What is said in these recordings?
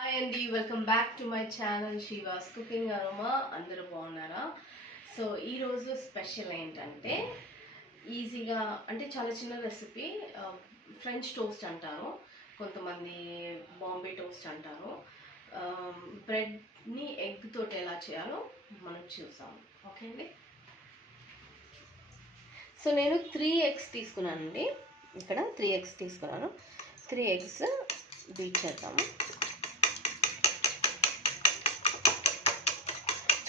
Hi అండి, welcome back to my channel she was cooking aroma. అందరూ బాగున్నారా? సో ఈరోజు స్పెషల్ ఏంటంటే ఈజీగా అంటే చాలా చిన్న రెసిపీ. ఫ్రెంచ్ టోస్ట్ అంటారు, కొంతమంది బాంబే టోస్ట్ అంటారు. బ్రెడ్ని ఎగ్ తోటి ఎలా చేయాలో మనం చూసాం. ఓకే అండి. సో నేను 3 eggs తీసుకున్నానండి. ఇక్కడ 3 eggs తీసుకున్నాను. 3 eggs బీట్ చేద్దాము.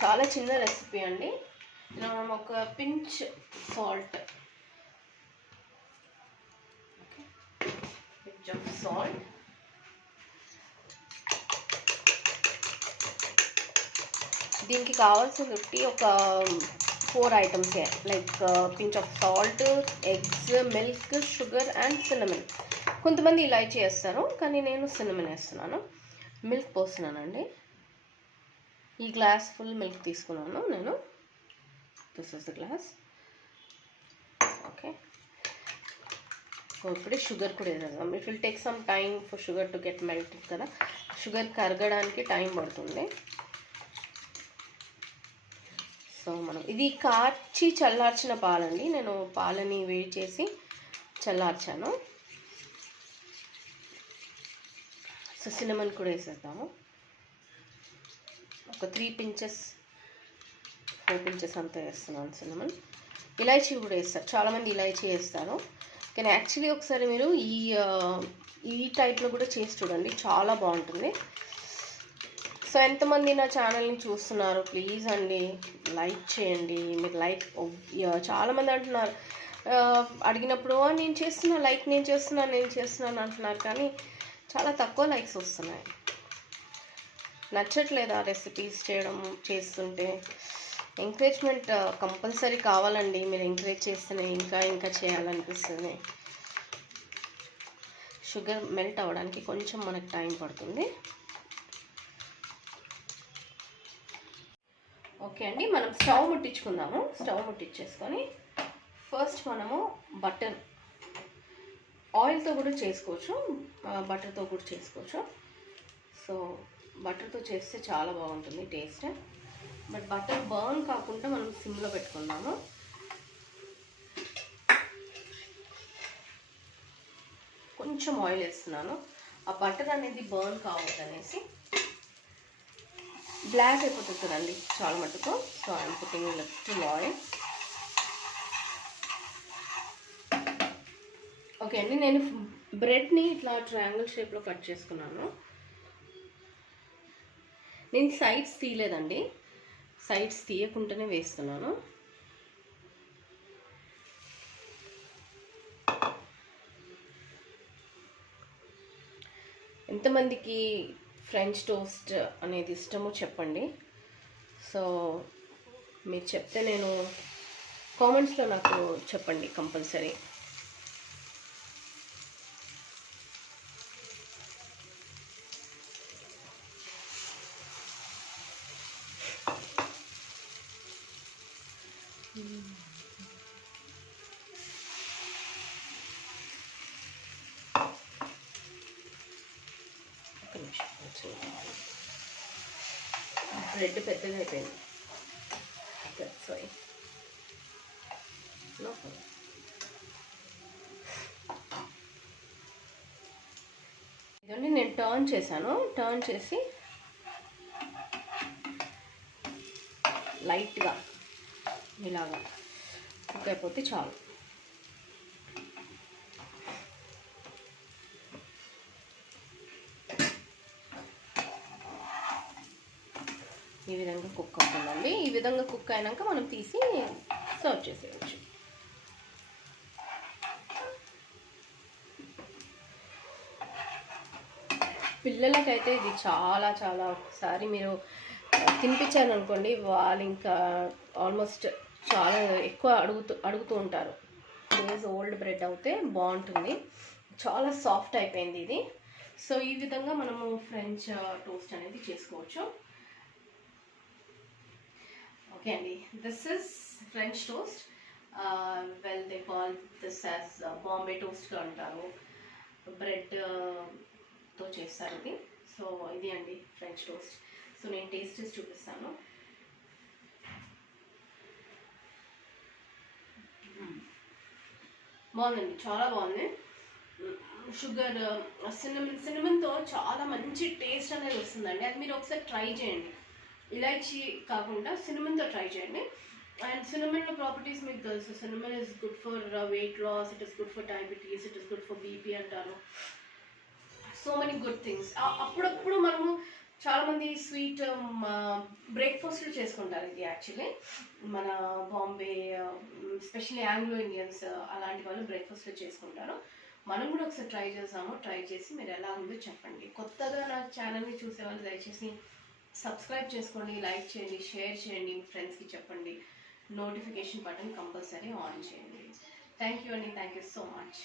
చాలా చిన్న రెసిపీ అండి. మనం ఒక pinch salt, pinch of salt, దీనికి కావాల్సిన ఒక 4 items like pinch of salt, eggs, milk, sugar and cinnamon. కొంతమంది ఇలాచీ వేస్తారు, కానీ నేను సిన్నమన్ వేస్తున్నాను. మిల్క్ పోస్తున్నానండి. ఈ గ్లాస్ ఫుల్ మిల్క్ తీసుకున్నాను నేను. This is the glass. Okay, ఇప్పుడే షుగర్ కూడా వేసేద్దాం. It will take some time for sugar to get melted కదా. షుగర్ కరగడానికి టైం పడుతుంది. సో మనం ఇది కాచి చల్లార్చిన పాలండి. నేను పాలని వేడి చేసి చల్లార్చాను. సో సిన్నమన్ కూడా వేసేద్దాము. ఒక 3 pinches 4 pinches అంతా వేస్తున్నాను సిన్నమన్. ఇలాచీ కూడా వేస్తారు, చాలామంది ఇలాచీ వేస్తారు. కానీ యాక్చువల్లీ ఒకసారి మీరు ఈ టైప్లో కూడా చేసి చూడండి, చాలా బాగుంటుంది. సో ఎంతమంది నా ఛానల్ని చూస్తున్నారు ప్లీజ్ అండి లైక్ చేయండి. మీరు లైక్ చాలామంది అంటున్నారు, అడిగినప్పుడు నేను చేస్తున్నాను అంటున్నారు, కానీ చాలా తక్కువ లైక్స్ వస్తున్నాయి. నచ్చట్లేదు ఆ రెసిపీస్ చేస్తుంటే. ఎంకరేజ్మెంట్ కంపల్సరీ కావాలండి. మీరు ఎంకరేజ్ చేస్తేనే ఇంకా చేయాలనిపిస్తుంది. షుగర్ మెల్ట్ అవ్వడానికి కొంచెం మనకు టైం పడుతుంది. ఓకే అండి, మనం స్టవ్ ముట్టించుకుందాము. స్టవ్ ముట్టించేసుకొని ఫస్ట్ మనము బటర్, ఆయిల్తో కూడా చేసుకోవచ్చు, బటర్తో కూడా చేసుకోవచ్చు. సో బటర్తో చేస్తే చాలా బాగుంటుంది టేస్ట్. బట్ బటర్ బర్న్ కాకుండా మనం సిమ్లో పెట్టుకుందాము. కొంచెం ఆయిల్ వేస్తున్నాను, ఆ బటర్ అనేది బర్న్ కావద్దు అనేసి. బ్లాక్ అయిపోతుంది కదండి చాలా మటుకు. So I'm putting little oil. Okay అండి, నేను బ్రెడ్ని ఇట్లా ట్రయాంగిల్ షేప్లో కట్ చేసుకున్నాను. నేను సైడ్స్ తీయలేదండి, సైడ్స్ తీయకుండానే వేస్తున్నాను. ఎంతమందికి ఫ్రెంచ్ టోస్ట్ అనేది ఇష్టమో చెప్పండి. సో మీరు చెప్తే నేను కామెంట్స్లో నాకు చెప్పండి కంపల్సరీ. బ్రెడ్ పెద్దగా అయిపోయింది, ఇదండి. నేను టర్న్ చేశాను, టర్న్ చేసి లైట్గా ఇలాగా కుక్ అయిపోతే చాలు. ఈ విధంగా కుక్ అవుతుందండి. ఈ విధంగా కుక్ అయినాక మనం తీసి సర్వ్ చేసేయచ్చు. పిల్లలకైతే ఇది చాలా ఒకసారి మీరు తినిపించారనుకోండి, వాళ్ళు ఇంకా ఆల్మోస్ట్ చాలా ఎక్కువ అడుగుతూ ఉంటారు. డేస్ ఓల్డ్ బ్రెడ్ అయితే బాగుంటుంది. చాలా సాఫ్ట్ అయిపోయింది ఇది. సో ఈ విధంగా మనము ఫ్రెంచ్ టోస్ట్ అనేది చేసుకోవచ్చు. ఓకే అండి, this is French toast. Well they call this as Bombay toast అంటారు. బ్రెడ్తో చేస్తారు ఇది. సో ఇది అండి ఫ్రెంచ్ టోస్ట్. సో నేను టేస్ట్ చేసి చూపిస్తాను. బాగుందండి, చాలా బాగుంది. షుగర్, సిన్నమన్తో చాలా మంచి టేస్ట్ అనేది వస్తుందండి. అది మీరు ఒకసారి ట్రై చేయండి. ఇలాచీ కాకుండా సిన్నమన్తో ట్రై చేయండి. అండ్ సిన్నమన్లో ప్రాపర్టీస్ మీకు తెలుసు. Cinnamon is good for weight loss, it is good for diabetes, it is good for BP అంటారు. So many good things. అప్పుడప్పుడు మనము చాలామంది స్వీట్ బ్రేక్ఫాస్ట్లు చేసుకుంటారు. ఇది యాక్చువల్లీ మన బాంబే, ఎస్పెషల్లీ ఆంగ్లో ఇండియన్స్ అలాంటి వాళ్ళు బ్రేక్ఫాస్ట్లు చేసుకుంటారు. మనం కూడా ఒకసారి ట్రై చేసాము. ట్రై చేసి మీరు ఎలా ఉందో చెప్పండి. కొత్తగా నా ఛానల్ని చూసేవాళ్ళు దయచేసి సబ్స్క్రైబ్ చేసుకోండి, లైక్ చేయండి, షేర్ చేయండి, మీ ఫ్రెండ్స్కి చెప్పండి. నోటిఫికేషన్ బటన్ కంపల్సరీ ఆన్ చేయండి. థ్యాంక్ యూ అండి, థ్యాంక్ యూ సో మచ్.